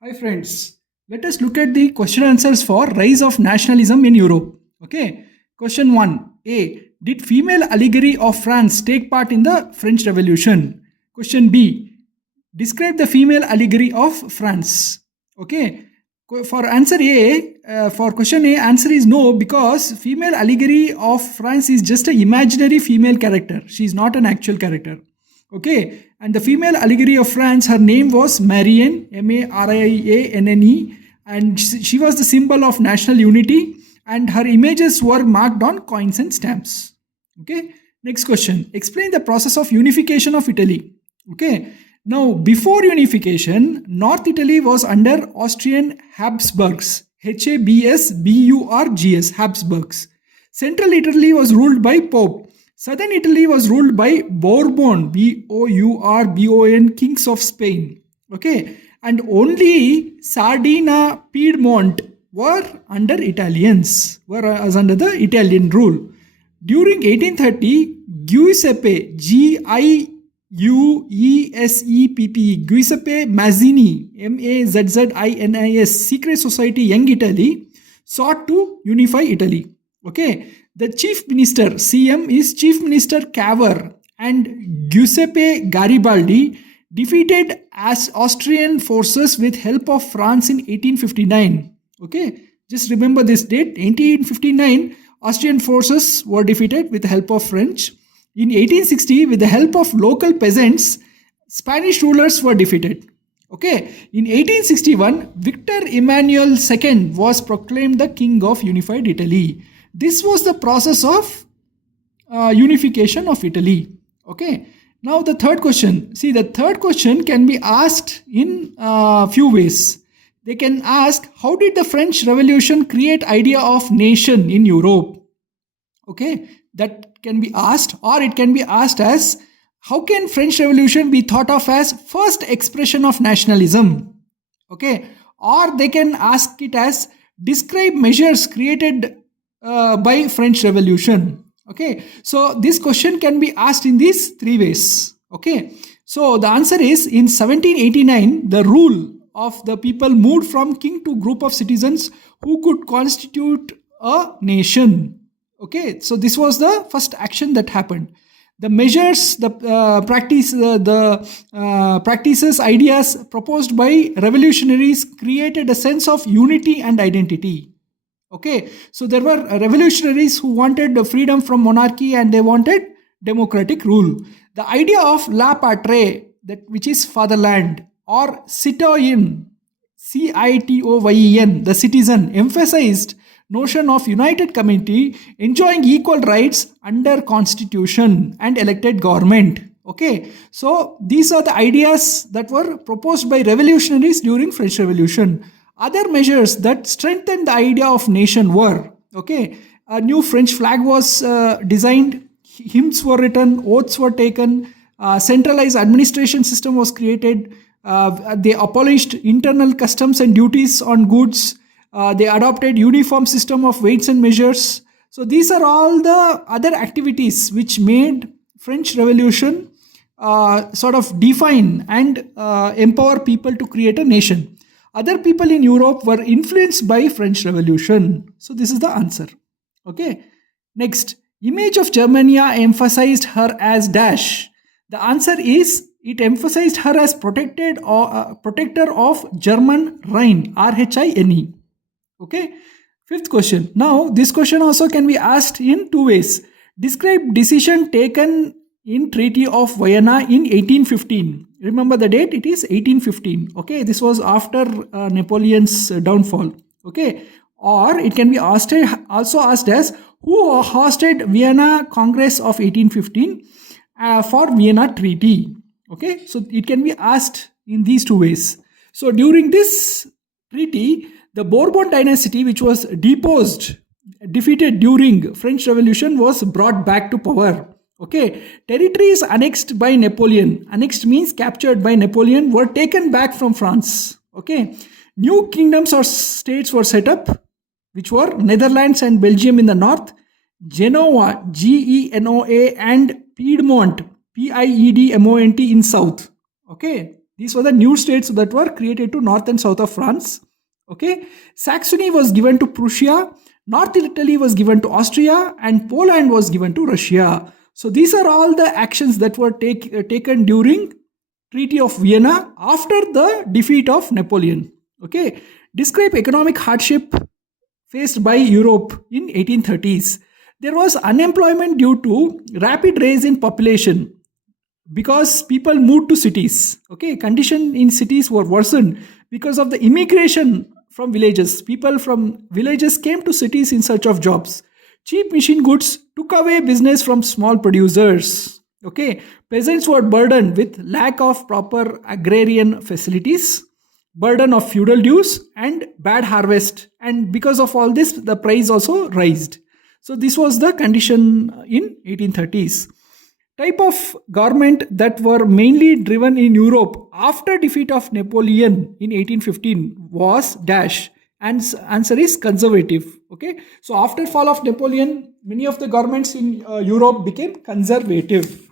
Hi friends, let us look at the question answers for rise of nationalism in Europe. Okay, question 1 A. Did female allegory of France take part in the French Revolution? Question B. Describe the female allegory of France. Okay, for answer A, for question A, answer is no, because female allegory of France is just an imaginary female character. She is not an actual character. Okay, and the female allegory of France, her name was Marianne, Marianne, and she was the symbol of national unity, and her images were marked on coins and stamps. Okay, next question. Explain the process of unification of Italy. Okay, now before unification, North Italy was under Austrian Habsburgs, Habsburgs. Habsburgs. Central Italy was ruled by Pope. Southern Italy was ruled by Bourbon, Bourbon, kings of Spain. Okay, and only Sardinia, Piedmont were under Italians, was under the Italian rule. During 1830, Giuseppe, Giuseppe Mazzini, Mazzinis, secret society Young Italy, sought to unify Italy. Okay, the chief minister, CM, is Chief Minister Cavour, and Giuseppe Garibaldi defeated Austrian forces with help of France in 1859. Okay, just remember this date, 1859, Austrian forces were defeated with the help of French. In 1860, with the help of local peasants, Spanish rulers were defeated. Okay, in 1861, Victor Emmanuel II was proclaimed the king of unified Italy. This was the process of unification of Italy. Okay, now the third question. See, the third question can be asked in few ways. They can ask, how did the French Revolution create idea of nation in Europe? Okay, that can be asked, or it can be asked as, how can French Revolution be thought of as first expression of nationalism? Okay, or they can ask it as, describe measures created by French Revolution. Okay, so this question can be asked in these three ways. Okay, so the answer is, in 1789, the rule of the people moved from king to group of citizens who could constitute a nation. Okay, so this was the first action that happened. The measures, the practices, ideas proposed by revolutionaries created a sense of unity and identity. Okay, so there were revolutionaries who wanted the freedom from monarchy and they wanted democratic rule. The idea of la patrie, that which is fatherland, or citoyen, Citoyen, the citizen, emphasized notion of united community enjoying equal rights under constitution and elected government. Okay, so these are the ideas that were proposed by revolutionaries during French Revolution. Other measures that strengthened the idea of nation were, okay, a new French flag was designed, hymns were written, oaths were taken, centralized administration system was created, they abolished internal customs and duties on goods, they adopted uniform system of weights and measures. So these are all the other activities which made French Revolution sort of define and empower people to create a nation. Other people in Europe were influenced by French Revolution. So this is the answer. Okay. Next, image of Germania emphasized her as dash. The answer is, it emphasized her as protected or protector of German Rhine, Rhine. Okay. Fifth question. Now, this question also can be asked in two ways. Describe decision taken in Treaty of Vienna in 1815. Remember the date, it is 1815. Okay, this was after Napoleon's downfall. Okay, or it can be asked, also asked as, who hosted Vienna Congress of 1815 for Vienna Treaty. Okay, so it can be asked in these two ways. So during this treaty, the Bourbon dynasty, which was defeated during French Revolution, was brought back to power. Okay, territories annexed by Napoleon, annexed means captured by Napoleon, were taken back from France. Okay, new kingdoms or states were set up, which were Netherlands and Belgium in the north, Genoa, Genoa, and Piedmont, Piedmont in south. Okay, These were the new states that were created to north and south of France. Okay, Saxony was given to Prussia, North Italy was given to Austria, and Poland was given to Russia. So these are all the actions that were taken during Treaty of Vienna after the defeat of Napoleon. Okay, describe economic hardship faced by Europe in 1830s. There was unemployment due to rapid rise in population because people moved to cities. Okay, condition in cities were worsened because of the immigration from villages. People from villages came to cities in search of jobs. Cheap machine goods took away business from small producers. Okay, peasants were burdened with lack of proper agrarian facilities, burden of feudal dues, and bad harvest. And because of all this, the price also raised. So this was the condition in 1830s. Type of government that were mainly driven in Europe after defeat of Napoleon in 1815 was dash, and answer is conservative. Okay, so after fall of Napoleon, many of the governments in Europe became conservative.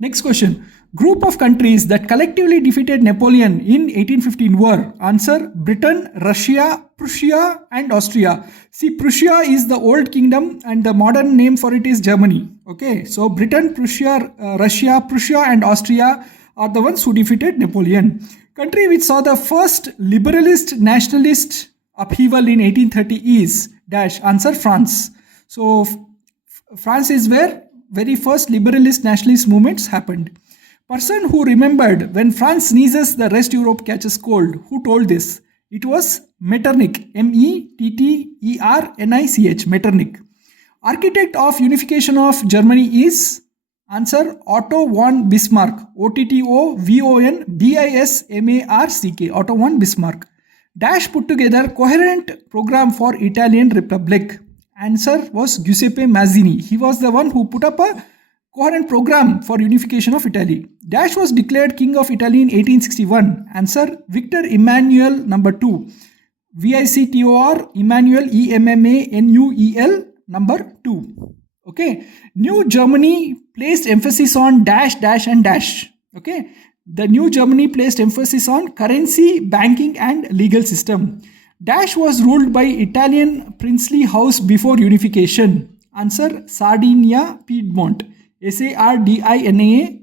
Next question. Group of countries that collectively defeated Napoleon in 1815 were answer Britain, Russia, Prussia, and Austria. See, Prussia is the old kingdom and the modern name for it is Germany. Okay, so Britain, Prussia, Russia, Prussia, and Austria are the ones who defeated Napoleon. Country which saw the first liberalist nationalist upheaval in 1830 is dash, answer France. So France is where very first liberalist nationalist movements happened. Person who remembered when France sneezes, the rest Europe catches cold. Who told this? It was Metternich. Metternicch. Metternich. Architect of unification of Germany is answer Otto von Bismarck. OTTOVONBISMARCK. Otto von Bismarck. Dash put together coherent program for Italian Republic. Answer was Giuseppe Mazzini. He was the one who put up a coherent program for unification of Italy. Dash was declared king of Italy in 1861. Answer Victor Emmanuel number 2. VICTOR Emmanuel EMMANUEL number 2. Okay. New Germany placed emphasis on dash, dash, and dash. Okay. The New Germany placed emphasis on currency, banking, and legal system. Dash was ruled by Italian princely house before unification. Answer Sardinia Piedmont. SARDINA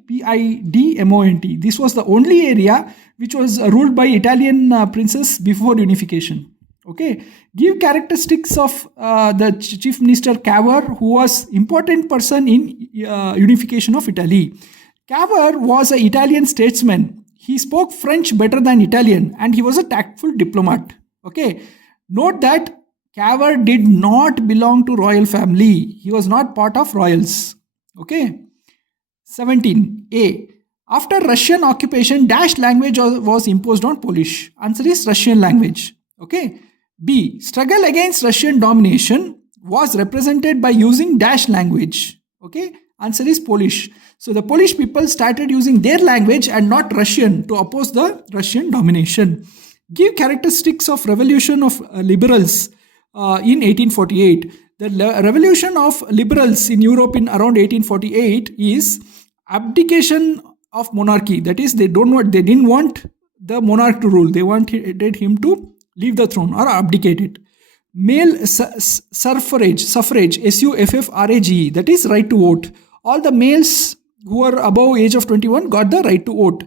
This was the only area which was ruled by Italian princes before unification. Okay, give characteristics of the Chief Minister Cavour, who was important person in unification of Italy. Cavour was an Italian statesman. He spoke French better than Italian, and he was a tactful diplomat. Okay, note that Cavour did not belong to royal family. He was not part of royals. Okay. 17a. After Russian occupation, dash language was imposed on Polish. Answer is Russian language. Okay. B. Struggle against Russian domination was represented by using dash language. Okay. Answer is Polish. So the Polish people started using their language and not Russian to oppose the Russian domination. Give characteristics of revolution of liberals in 1848. The revolution of liberals in Europe in around 1848 is abdication of monarchy. That is, they didn't want the monarch to rule. They wanted him to leave the throne or abdicate it. Male suffrage, SUFFRAGE, that is right to vote. All the males who were above age of 21 got the right to vote.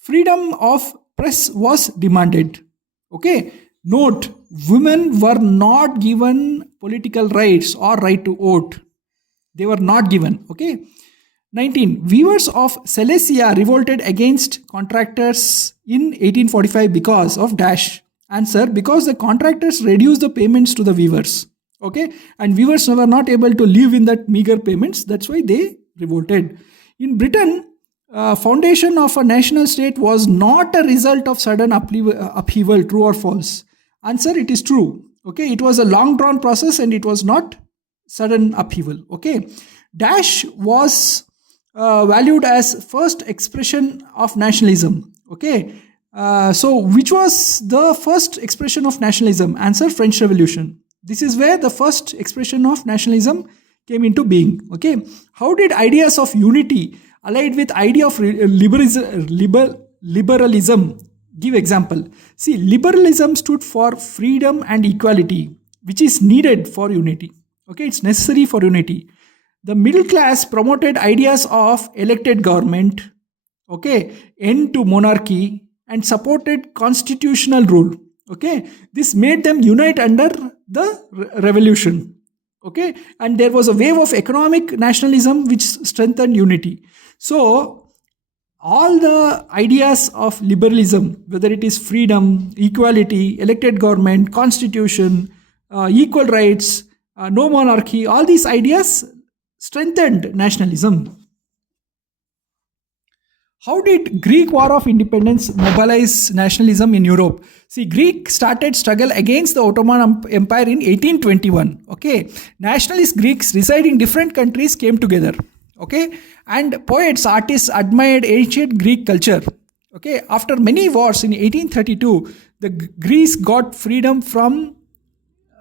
Freedom of press was demanded. Okay. Note, women were not given political rights or right to vote. They were not given. Okay. 19. Weavers of Silesia revolted against contractors in 1845 because of dash. Answer, because the contractors reduced the payments to the weavers. Okay. And weavers were not able to live in that meager payments. That's why they revolted. In Britain, foundation of a national state was not a result of sudden upheaval, true or false. Answer, it is true. Okay, it was a long drawn process and it was not sudden upheaval. Okay, dash was valued as first expression of nationalism. Okay, so which was the first expression of nationalism? Answer, French Revolution. This is where the first expression of nationalism came into being. Okay, how did ideas of unity allied with idea of liberalism? Give example. See, liberalism stood for freedom and equality, which is needed for unity. Okay, it's necessary for unity. The middle class promoted ideas of elected government, okay, end to monarchy, and supported constitutional rule. Okay, this made them unite under the revolution. Okay, and there was a wave of economic nationalism which strengthened unity. So all the ideas of liberalism, whether it is freedom, equality, elected government, constitution, equal rights, no monarchy, all these ideas strengthened nationalism. How did Greek War of Independence mobilize nationalism in Europe? See, Greek started struggle against the Ottoman Empire in 1821. Okay, nationalist Greeks residing in different countries came together. Okay, and poets, artists admired ancient Greek culture. Okay, after many wars in 1832, the Greece got freedom from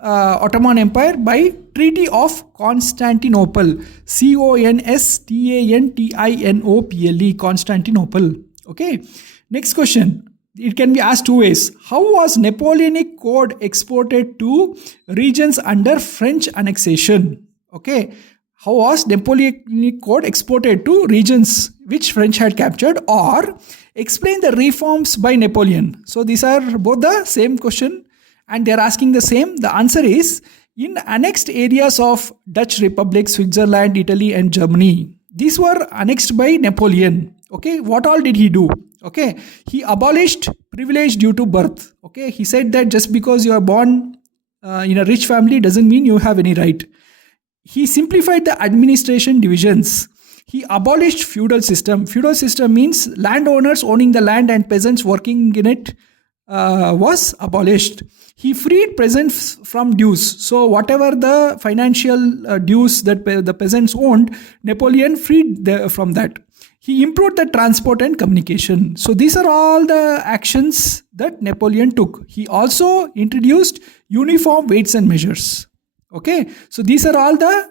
Ottoman Empire by Treaty of Constantinople. Constantinople. Constantinople. Okay. Next question. It can be asked two ways. How was Napoleonic Code exported to regions under French annexation? Okay. How was Napoleonic Code exported to regions which French had captured? Or explain the reforms by Napoleon. So these are both the same question and they are asking the same. The answer is in annexed areas of Dutch Republic, Switzerland, Italy and Germany. These were annexed by Napoleon. Okay, what all did he do? Okay, he abolished privilege due to birth. Okay, he said that just because you are born in a rich family doesn't mean you have any right. He simplified the administration divisions. He abolished feudal system. Feudal system means landowners owning the land and peasants working in it was abolished. He freed peasants from dues. So whatever the financial dues that the peasants owned, Napoleon freed from that. He improved the transport and communication. So these are all the actions that Napoleon took. He also introduced uniform weights and measures. Okay, so these are all the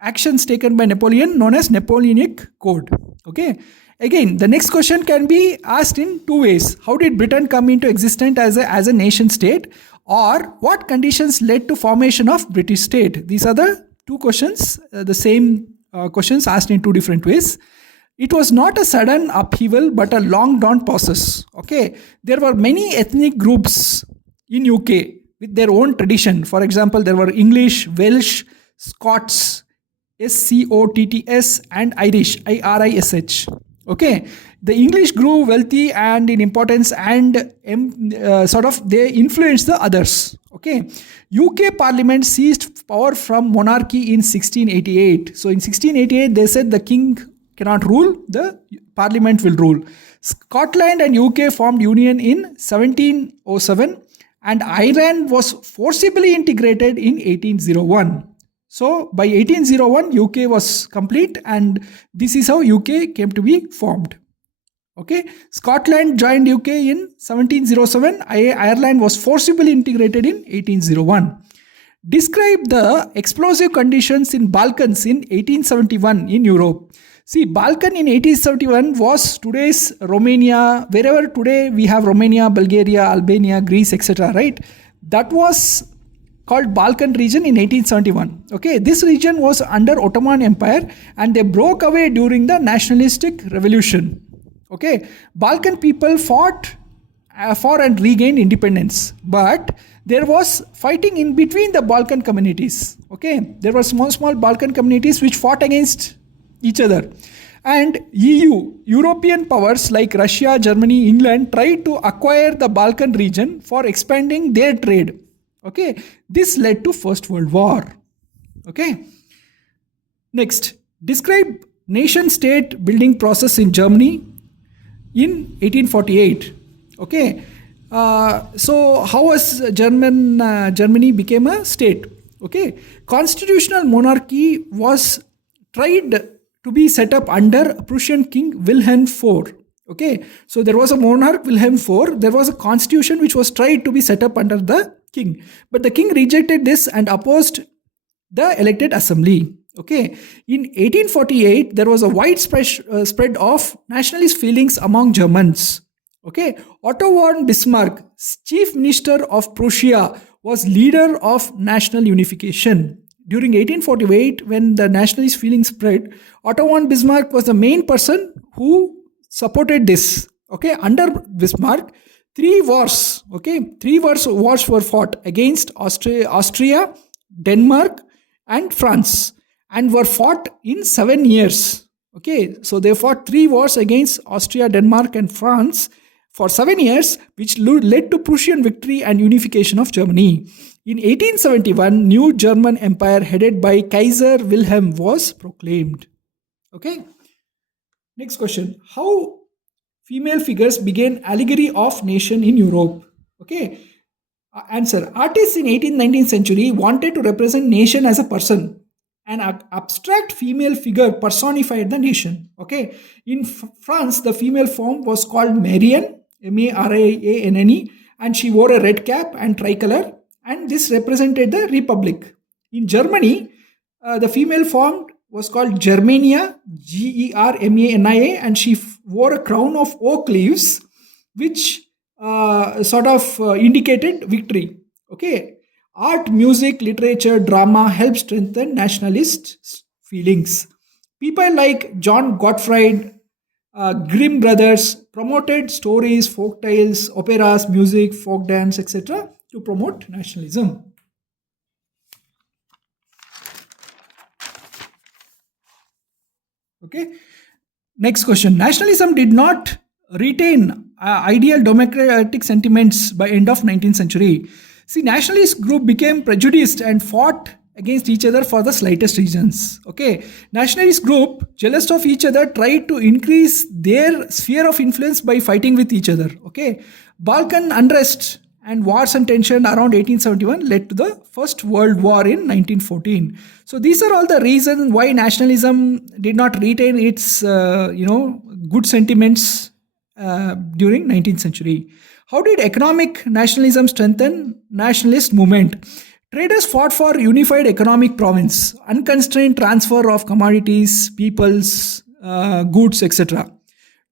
actions taken by Napoleon known as Napoleonic Code. Okay, again, the next question can be asked in two ways. How did Britain come into existence as a nation state? Or what conditions led to formation of British state? These are the two questions, the same questions asked in two different ways. It was not a sudden upheaval but a long drawn process. Okay, there were many ethnic groups in UK with their own tradition. For example, there were English, Welsh, Scots, Scotts, and Irish, Irish. Okay, the English grew wealthy and in importance and they influenced the others. Okay, UK Parliament seized power from monarchy in 1688. So in 1688 they said the king cannot rule, the Parliament will rule. Scotland and UK formed union in 1707 and Ireland was forcibly integrated in 1801. So by 1801 UK was complete and this is how UK came to be formed. Okay, Scotland joined UK in 1707. Ireland was forcibly integrated in 1801. Describe the explosive conditions in Balkans in 1871 in Europe. See, Balkan in 1871 was today's Romania, wherever today we have Romania, Bulgaria, Albania, Greece, etc. Right? That was called Balkan region in 1871. Okay, this region was under Ottoman Empire and they broke away during the nationalistic revolution. Okay, Balkan people fought for and regained independence, but there was fighting in between the Balkan communities. Okay, there were small Balkan communities which fought against each other. And European powers like Russia, Germany, England tried to acquire the Balkan region for expanding their trade. Okay, this led to First World War. Okay, next, describe nation-state building process in Germany in 1848. Okay, so how was Germany became a state? Okay, constitutional monarchy was tried to be set up under Prussian King Wilhelm IV. Okay, so there was a monarch Wilhelm IV. There was a constitution which was tried to be set up under the king, but the king rejected this and opposed the elected assembly. Okay, in 1848, there was a widespread spread of nationalist feelings among Germans. Okay, Otto von Bismarck, chief minister of Prussia, was leader of national unification. During 1848, when the nationalist feeling spread, Otto von Bismarck was the main person who supported this. Okay, under Bismarck, three wars were fought against Austria, Denmark, and France, and were fought in 7 years. Okay, so they fought three wars against Austria, Denmark, and France for 7 years, which led to Prussian victory and unification of Germany. In 1871, new German Empire headed by Kaiser Wilhelm was proclaimed. Okay. Next question. How female figures began allegory of nation in Europe? Okay. Answer. Artists in 18th 19th century wanted to represent nation as a person. An abstract female figure personified the nation. Okay. In France, the female form was called Marianne, Marianne, and she wore a red cap and tricolor, and this represented the republic. In Germany, the female form was called Germania, Germania, and she wore a crown of oak leaves, which indicated victory. Okay, art, music, literature, drama helped strengthen nationalist feelings. People like John Gottfried, Grimm brothers promoted stories, folk tales, operas, music, folk dance, etc. to promote nationalism. Okay. Next question. Nationalism did not retain ideal democratic sentiments by end of 19th century. See, nationalist group became prejudiced and fought against each other for the slightest reasons. Okay, nationalist group, jealous of each other, tried to increase their sphere of influence by fighting with each other. Okay, Balkan unrest and wars and tension around 1871 led to the First World War in 1914. So these are all the reasons why nationalism did not retain its good sentiments during 19th century. How did economic nationalism strengthen nationalist movement? Traders fought for unified economic province, unconstrained transfer of commodities, peoples, goods, etc.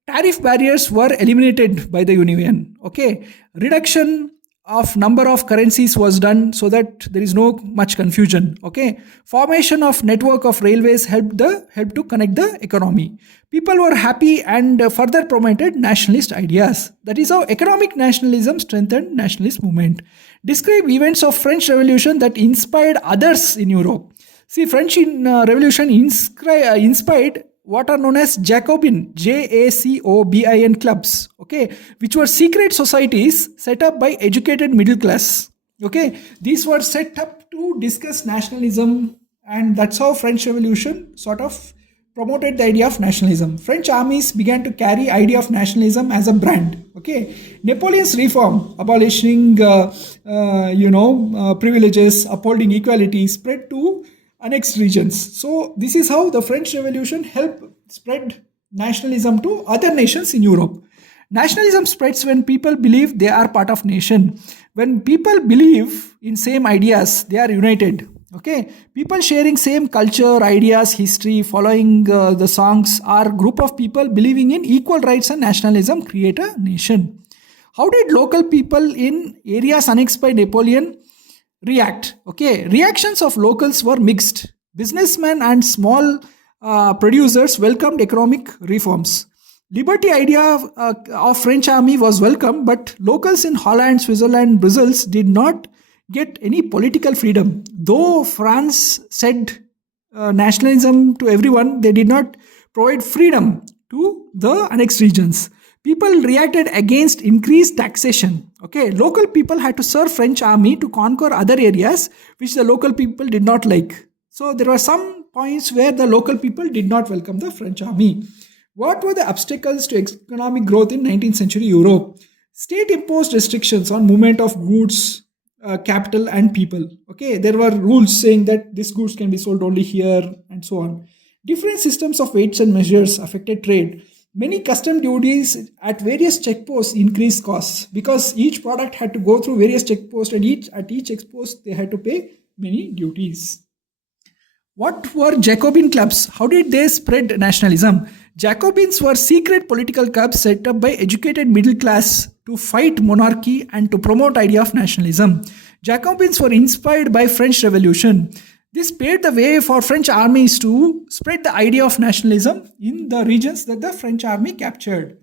Tariff barriers were eliminated by the union. Okay, reduction of number of currencies was done so that there is no much confusion. Okay, formation of network of railways helped to connect the economy. People were happy and further promoted nationalist ideas. That is how economic nationalism strengthened nationalist movement. Describe events of French Revolution that inspired others in Europe. See, French Revolution inspired what are known as Jacobin, Jacobin clubs, okay, which were secret societies set up by educated middle class. Okay, these were set up to discuss nationalism, and that's how French Revolution sort of promoted the idea of nationalism. French armies began to carry idea of nationalism as a brand. Okay, Napoleon's reform, abolishing privileges, upholding equality, spread to annexed regions. So this is how the French Revolution helped spread nationalism to other nations in Europe. Nationalism spreads when people believe they are part of nation. When people believe in same ideas, they are united. Okay, people sharing same culture, ideas, history, following the songs, are group of people believing in equal rights and nationalism create a nation. How did local people in areas annexed by Napoleon react? Okay, reactions of locals were mixed. Businessmen and small producers welcomed economic reforms. Liberty idea of French army was welcome, but locals in Holland, Switzerland, Brussels did not get any political freedom. Though France said nationalism to everyone, they did not provide freedom to the annexed regions. People reacted against increased taxation. Okay, local people had to serve French army to conquer other areas which the local people did not like. So there were some points where the local people did not welcome the French army. What were the obstacles to economic growth in 19th century Europe? State imposed restrictions on movement of goods, capital and people. Okay, there were rules saying that this goods can be sold only here and so on. Different systems of weights and measures affected trade. Many custom duties at various checkposts increased costs because each product had to go through various checkposts, and at each checkpost they had to pay many duties. What were Jacobin clubs? How did they spread nationalism? Jacobins were secret political clubs set up by educated middle class to fight monarchy and to promote idea of nationalism. Jacobins were inspired by French Revolution. This paved the way for French armies to spread the idea of nationalism in the regions that the French army captured.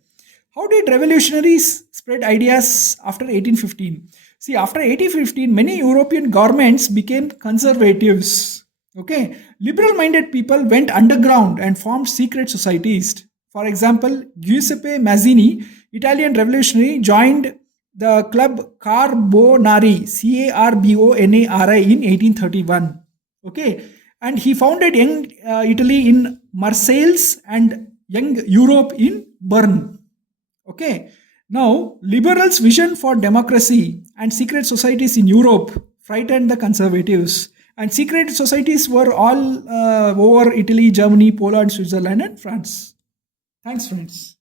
How did revolutionaries spread ideas after 1815? See, after 1815, many European governments became conservatives. Okay, liberal minded people went underground and formed secret societies. For example, Giuseppe Mazzini, Italian revolutionary, joined the club Carbonari, Carbonari, in 1831. Okay, and he founded Young Italy in Marseilles and Young Europe in Bern. Okay. Now, liberals' vision for democracy and secret societies in Europe frightened the conservatives. And secret societies were all over Italy, Germany, Poland, Switzerland, and France. Thanks, friends.